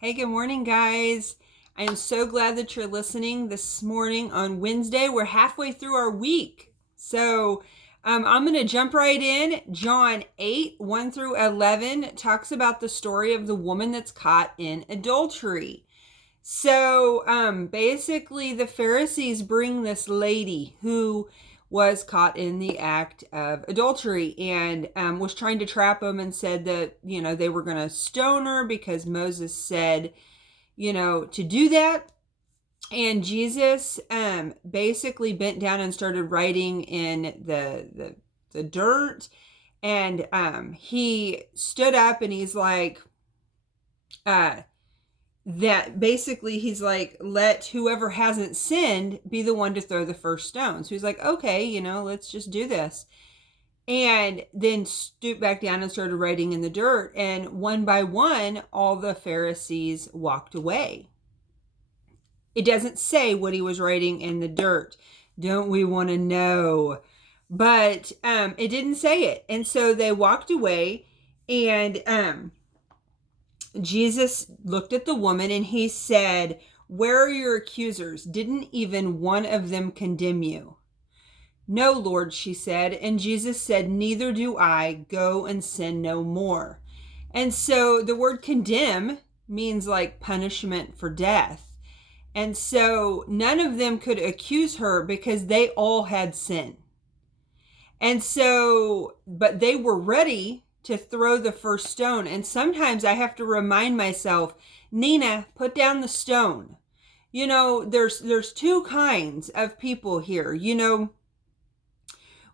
Hey, good morning, guys. I am so glad that you're listening this morning on Wednesday. We're halfway through our week. So I'm going to jump right in. John 8, 1 through 11 talks about the story of the woman that's caught in adultery. So basically, the Pharisees bring this lady who was caught in the act of adultery and was trying to trap them and said that, they were going to stone her because Moses said, to do that. And Jesus basically bent down and started writing in the dirt. And he stood up and he's like, that basically he's like, let whoever hasn't sinned be the one to throw the first stone. So he's like, okay, let's just do this. And then stooped back down and started writing in the dirt. And one by one, all the Pharisees walked away. It doesn't say what he was writing in the dirt. Don't we want to know? But it didn't say it. And so they walked away, and Jesus looked at the woman and he said, "Where are your accusers? Didn't even one of them condemn you?" "No, Lord," she said. And Jesus said, "Neither do I. Go and sin no more." And so the word condemn means like punishment for death. And so none of them could accuse her because they all had sin. And so, but they were ready to throw the first stone. And sometimes I have to remind myself, Nina, put down the stone. There's two kinds of people here.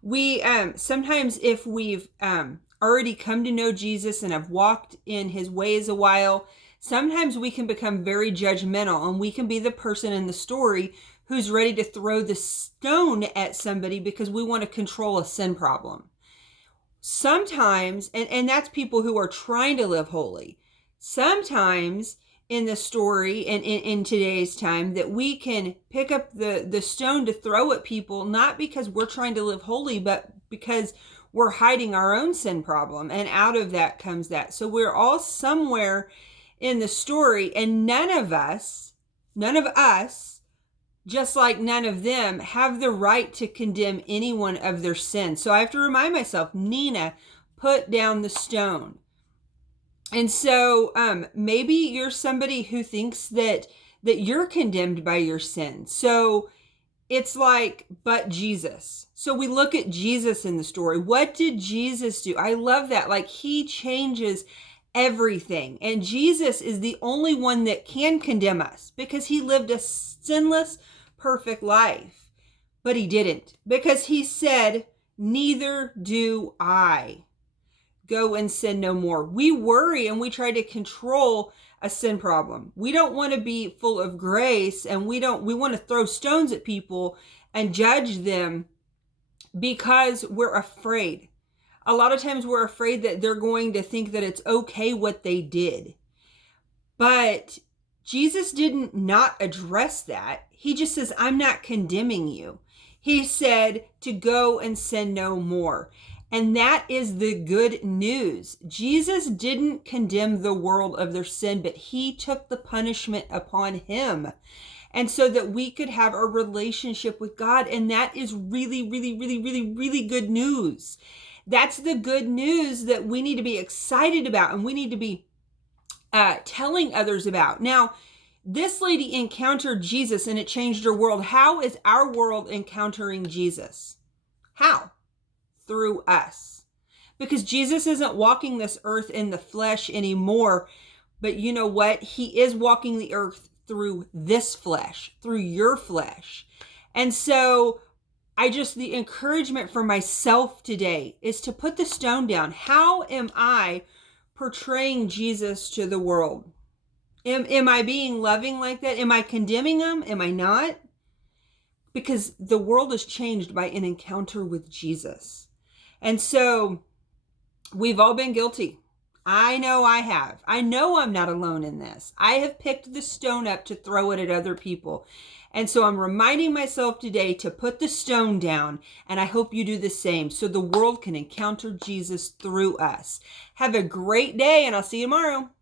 We sometimes, if we've already come to know Jesus and have walked in his ways a while, sometimes we can become very judgmental, and we can be the person in the story who's ready to throw the stone at somebody because we want to control a sin problem. Sometimes, and that's people who are trying to live holy. Sometimes in the story and in today's time, that we can pick up the stone to throw at people, not because we're trying to live holy, but because we're hiding our own sin problem. And out of that comes that. So we're all somewhere in the story, and none of us, just like none of them, have the right to condemn anyone of their sin. So I have to remind myself, Nina, put down the stone. And so maybe you're somebody who thinks that you're condemned by your sin. So it's like, but Jesus. So we look at Jesus in the story. What did Jesus do? I love that. Like, he changes everything. And Jesus is the only one that can condemn us because he lived a sinless, perfect life. But he didn't, because he said, "Neither do I. Go and sin no more." We worry and we try to control a sin problem. We don't want to be full of grace, and we want to throw stones at people and judge them because we're afraid. A lot of times we're afraid that they're going to think that it's okay what they did. But Jesus didn't not address that. He just says, "I'm not condemning you." He said to go and sin no more. And that is the good news. Jesus didn't condemn the world of their sin, but he took the punishment upon him. And so that we could have a relationship with God. And that is really, really, really, really, really good news. That's the good news that we need to be excited about, and we need to be telling others about. Now, this lady encountered Jesus and it changed her world. How is our world encountering Jesus? How? Through us. Because Jesus isn't walking this earth in the flesh anymore. But you know what? He is walking the earth through this flesh, through your flesh. And so the encouragement for myself today is to put the stone down. How am I portraying Jesus to the world? Am I being loving like that? Am I condemning them? Am I not? Because the world is changed by an encounter with Jesus. And so we've all been guilty. I know I have. I know I'm not alone in this. I have picked the stone up to throw it at other people. And so I'm reminding myself today to put the stone down, and I hope you do the same so the world can encounter Jesus through us. Have a great day, and I'll see you tomorrow.